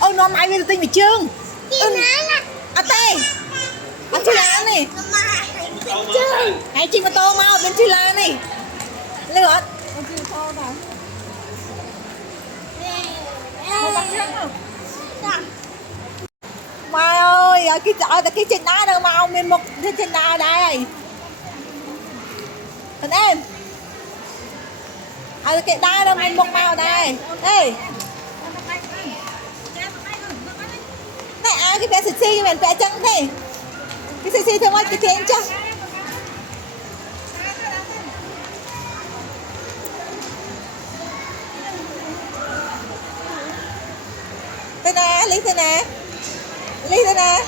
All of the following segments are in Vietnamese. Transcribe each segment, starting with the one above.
ôi nó mãi bây tinh bị chương à tê à chi lá này hãy chi mà tô mau bên chi lá này lượt Mai ơi, ở cái trên đá đâu mau miền một trên đá đây. Thằng em. Ở cái đá đâu miền một mau đây. Ê. Này cái bé xịt xì mình bé trắng thế. Cái xịt xì thôi mà cái chén chứ. Thế nè, Lý thế nè. Lý thế nè.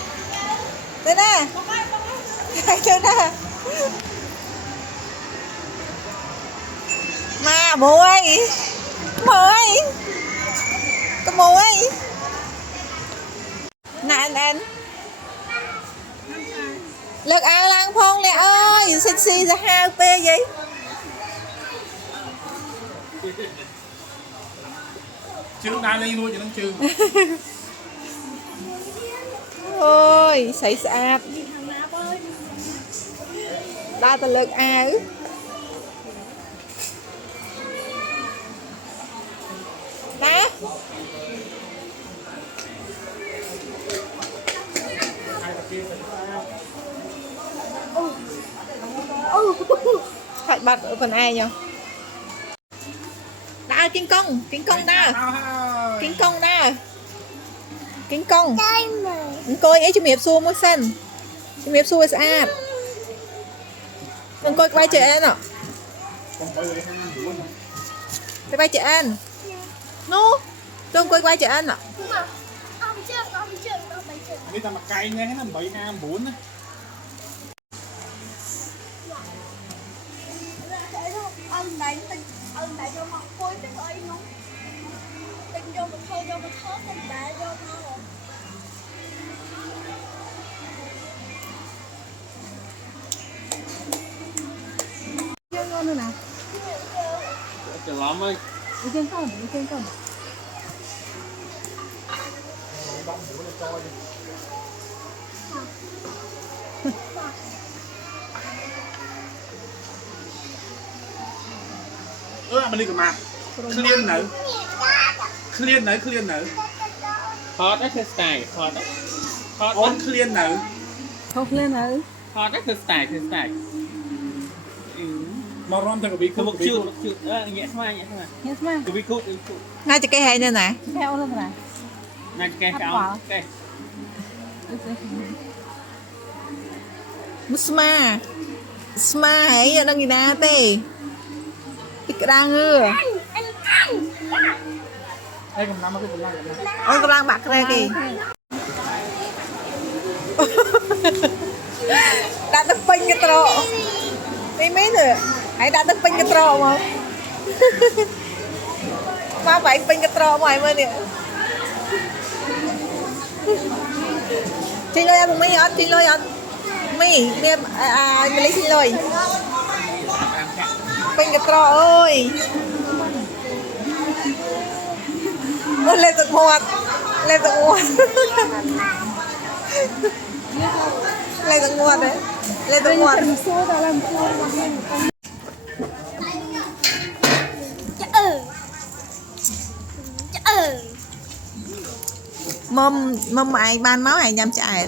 Thế nè. Thế nè. Mà muội. Muội. Có muội. Nè anh. Lực ao lang phong nè ơi, sexy ra hai p gì? Chứ đai lên nuôi cho nó chứ. Ôi, sấy sạp. Đa tà lực áo. Đó. Phải bật ở phần ai nhỉ? Đã King Kong đã. King Kong đã. King Kong. Coi ấy chụp hiệp xua môi xanh. Chụp hiệp xua sạp. Đừng coi quay chị em ạ. Cái bay chị anh. No. Đừng coi quay chị anh ạ. Đi ta mà cay nha, nó bị ham buồn á. Ông đánh cho mọi khối cái ấy nó tinh vô một thôi vô một thớt tinh đá vô nó chưa ngon nữa nè Chờ lắm ơi. đi trên con Mình đi cầm mặt. Clean nữ. Hot exercise, hot. On clean nữ. không lên nữa Hot exercise. Mà rom theo bị Một chút, nhẹ thôi. yes mà Bị cút. Ngay cho cái hay nữa nè. theo luôn nè Ngay cái cao. Cái. Musma. Sma hãy giờ đang gì nè tê. Cái đang ư. Đây cầm nắm cái cầm nắm. Ôi cái đang bạc ra kì. Đã được pin cái trọ. Đi mấy rồi. Hãy đã được pin cái trọ mà. Mà phải pin cái trọ mày mà nè. Xin lỗi em mấy hết, xin lỗi anh. Mì, nè lấy xin lỗi. Pin cái trọ ơi. Ôi lên được một. Lên được một đấy. Lên được một. Mâm ai ban máu hay nhâm chạy.